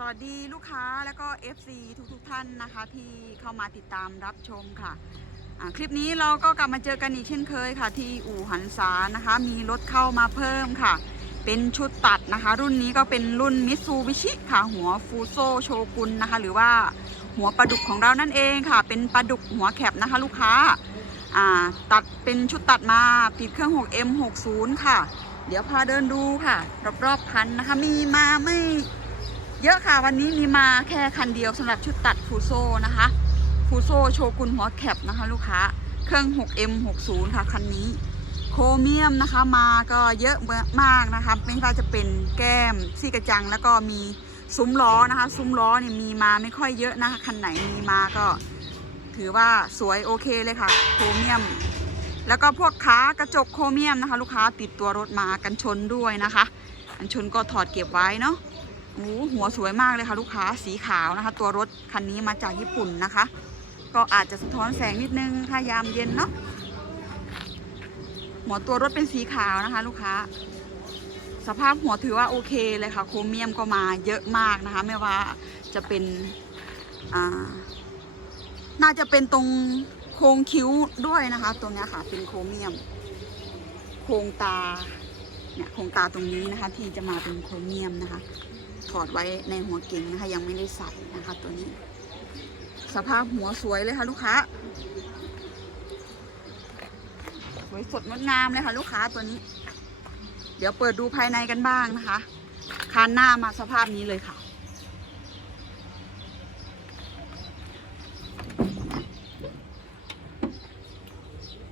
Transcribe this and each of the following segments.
สวัสดีลูกค้าแล้วก็ FC ทุกๆทท่านนะคะที่เข้ามาติดตามรับชมค่ะอ่าคลิปนี้เราก็กลับมาเจอกันอีกเช่นเคยค่ะ ที่อู่หันษานะคะ มีรถเข้ามาเพิ่มค่ะ เป็นชุดตัดนะคะ รุ่นนี้ก็เป็นรุ่นมิตซูบิชิค่ะ หัวฟูโซโชกุนนะคะ หรือว่าหัวปลาดุกของเรานั่นเองค่ะ เป็นปลาดุกหัวแคบนะคะ ลูกค้าอ่าตัดเป็นชุดตัดมาติดเครื่อง 6M60 ค่ะ เดี๋ยวพาเดินดูค่ะ รอบๆคันนะคะ มีมาไม่ เยอะค่ะวันนี้มีมาแค่คันเดียวสำหรับชุดตัดฟูโซนะคะฟูโซโชกุนหัวแคปนะคะลูกค้าเครื่อง 6M60 ค่ะคันนี้โครเมียมนะคะมาก็เยอะมากนะคะไม่ว่าจะเป็นแก้มซี่กระจัง แล้วก็มีซุ้มล้อนะคะ ซุ้มล้อเนี่ยมีมาไม่ค่อยเยอะนะคะคันไหนมีมาก็ถือว่าสวยโอเคเลยค่ะโครเมียม แล้วก็พวกขากระจกโครเมียมนะคะ ลูกค้าติดตัวรถมากันชนด้วยนะคะ กันชนก็ถอดเก็บไว้เนาะ โอ้หัวสวยมากเลยค่ะ ลูกค้าสีขาวนะคะ ตัวรถคันนี้มาจากญี่ปุ่นนะคะ ก็อาจจะสะท้อนแสงนิดนึงถ้ายามเย็นเนาะหัวตัวรถเป็นสีขาวนะคะ ลูกค้า สภาพหัวถือว่าโอเคเลยค่ะ โครเมียมก็มาเยอะมากนะคะ ไม่ว่าจะเป็นอ่าน่าจะเป็นตรงโครงคิ้วด้วยนะคะ ตรงเนี้ยค่ะ เป็นโครเมียม โครงตาเนี่ยโครงตาตรงนี้นะคะ ที่จะมาเป็นโครเมียมนะคะ ถอดไว้ในหัวเก่งนะคะ ยังไม่ได้ใส่นะคะ ตัวนี้ สภาพหัวสวยเลยค่ะ ลูกค้า สวยสดงดงามเลยค่ะ ลูกค้าตัวนี้ เดี๋ยวเปิดดูภายในกันบ้างนะคะ คานหน้ามาสภาพนี้เลยค่ะ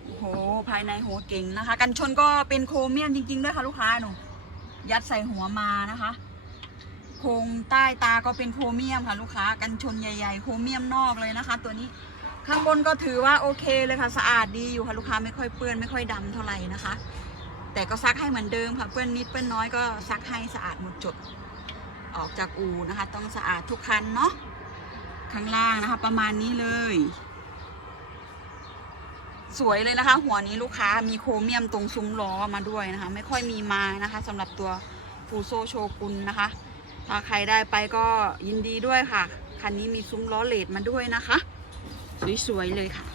โอ้โหภายในหัวเก่งนะคะ กันชนก็เป็นโครเมียมจริงๆด้วยค่ะ ลูกค้าหนูยัดใส่หัวมานะคะ รงใต้ตาก็เป็นโครเมียมค่ะลูกค้ากันชนใหญ่ ๆ โครเมียมนอกเลยนะคะ ตัวนี้ข้างบนก็ถือว่าโอเคเลยค่ะสะอาดดีอยู่ค่ะลูกค้าไม่ค่อยเปื้อนไม่ค่อยดำเท่าไหร่นะคะ แต่ก็ซักให้เหมือนเดิมค่ะเปื้อนนิดเปื้อนน้อยก็ซักให้สะอาดหมดจด ออกจากอู่นะคะ ต้องสะอาดทุกคันเนาะข้างล่างนะคะ ประมาณนี้เลย สวยเลยนะคะ หัวนี้ลูกค้ามีโครเมียมตรงซุ้มล้อมาด้วยนะคะ ไม่ค่อยมีมานะคะสำหรับตัวฟูโซโชกุนนะคะ ถ้าใครได้ไปก็ยินดีด้วยค่ะ คันนี้มีซุ้มล้อเลดมาด้วยนะคะ สวยๆเลยค่ะ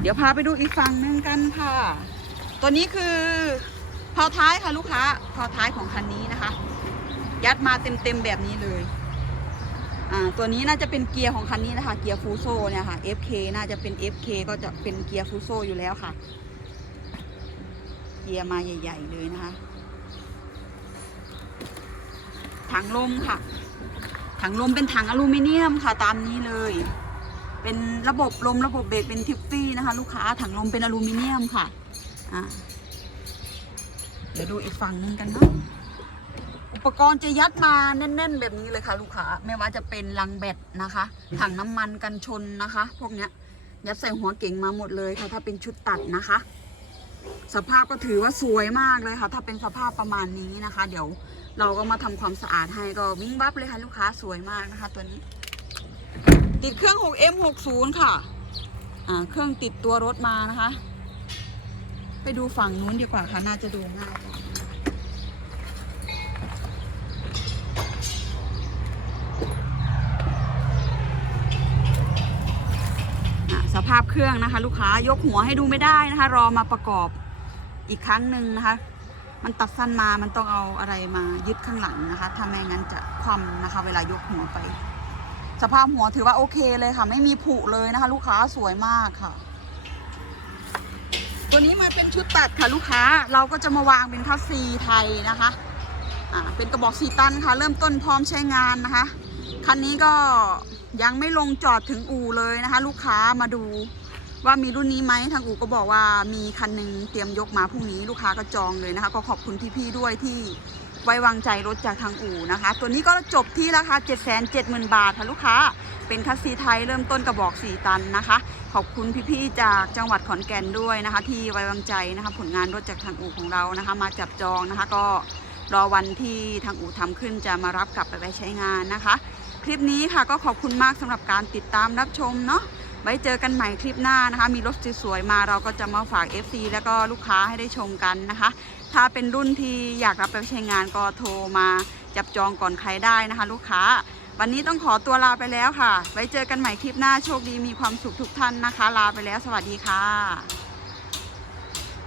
เดี๋ยวพาไปดูอีกฝั่งหนึ่งกันค่ะ ตัวนี้คือพาท้ายค่ะลูกค้าพาท้ายของคันนี้นะคะ ยัดมาเต็มๆแบบนี้เลยอ่าตัวนี้น่าจะเป็นเกียร์ของคันนี้นะคะ เกียร์ฟูโซเนี่ยค่ะ FK น่าจะเป็น FK ก็จะเป็นเกียร์ฟูโซอยู่แล้วค่ะ เกียร์มาใหญ่ ๆ เลยนะคะ ถังลมค่ะ ถังลมเป็นถังอลูมิเนียมค่ะตามนี้เลย เป็นระบบลมระบบเบรกเป็นทิฟฟี่นะคะ ลูกค้าถังลมเป็นอลูมิเนียมค่ะอ่าเดี๋ยวดูอีกฝั่งหนึงกันเนาะอุปกรณ์จะยัดมาแน่น ๆ แบบนี้เลยค่ะ ลูกค้าไม่ว่าจะเป็นลังแบตนะคะ ถังน้ำมันกันชนนะคะ พวกเนี้ยยัดใส่หัวเก่งมาหมดเลยค่ะ ถ้าเป็นชุดตัดนะคะ สภาพก็ถือว่าสวยมากเลยค่ะ ถ้าเป็นสภาพประมาณนี้นะคะ เดี๋ยว เราก็มาทำความสะอาดให้ก็วิ่งบับเลยค่ะลูกค้าสวยมากนะคะ ตัวนี้ ติดเครื่อง 6M60 ค่ะ อ่า เครื่องติดตัวรถมานะคะ ไปดูฝั่งนู้นดีกว่าค่ะ น่าจะดูง่ายสภาพเครื่องนะคะ ลูกค้ายกหัวให้ดูไม่ได้นะคะ รอมาประกอบอีกครั้งหนึ่งนะคะ มันตัดสั้นมา มันต้องเอาอะไรมายึดข้างหลังนะคะ ถ้าไม่งั้นจะคว่ำนะคะ เวลายกหัวไป สภาพหัวถือว่าโอเคเลยค่ะ ไม่มีผุเลยนะคะ ลูกค้าสวยมากค่ะ ตัวนี้มาเป็นชุดตัดค่ะลูกค้า เราก็จะมาวางเป็นคัสซีไทยนะคะ อ่า เป็นกระบอกสีตันค่ะ เริ่มต้นพร้อมใช้งานนะคะ คันนี้ก็ยังไม่ลงจอดถึงอู่เลยนะคะ ลูกค้ามาดู ว่ามีรุ่นนี้ไหมทางอู่ก็บอกว่ามีคันหนึ่งเตรียมยกมาพรุ่งนี้ลูกค้าก็จองเลยนะคะ ก็ขอบคุณพี่ๆด้วยที่ไว้วางใจรถจากทางอู่นะคะ ตัวนี้ก็จบที่ราคา 770,000 บาทค่ะลูกค้า เป็นคัสซีไทยเริ่มต้นกระบอก 4 ตันนะคะ ขอบคุณพี่ๆจากจังหวัดขอนแก่นด้วยนะคะ ที่ไว้วางใจนะคะผลงานรถจากทางอู่ของเรานะคะ มาจับจองนะคะก็รอวันที่ทางอู่ทำขึ้นจะมารับกลับไปไว้ใช้งานนะคะ คลิปนี้ค่ะก็ขอบคุณมากสำหรับการติดตามรับชมเนาะ ไว้เจอกันใหม่คลิปหน้านะคะ มีรถสวยๆมาเราก็จะมาฝาก FC แล้วก็ลูกค้าให้ได้ชมกันนะคะ ถ้าเป็นรุ่นที่อยากรับไปใช้งานก็โทรมาจับจองก่อนใครได้นะคะ ลูกค้า วันนี้ต้องขอตัวลาไปแล้วค่ะ ไว้เจอกันใหม่คลิปหน้าโชคดีมีความสุขทุกท่านนะคะ ลาไปแล้ว สวัสดีค่ะ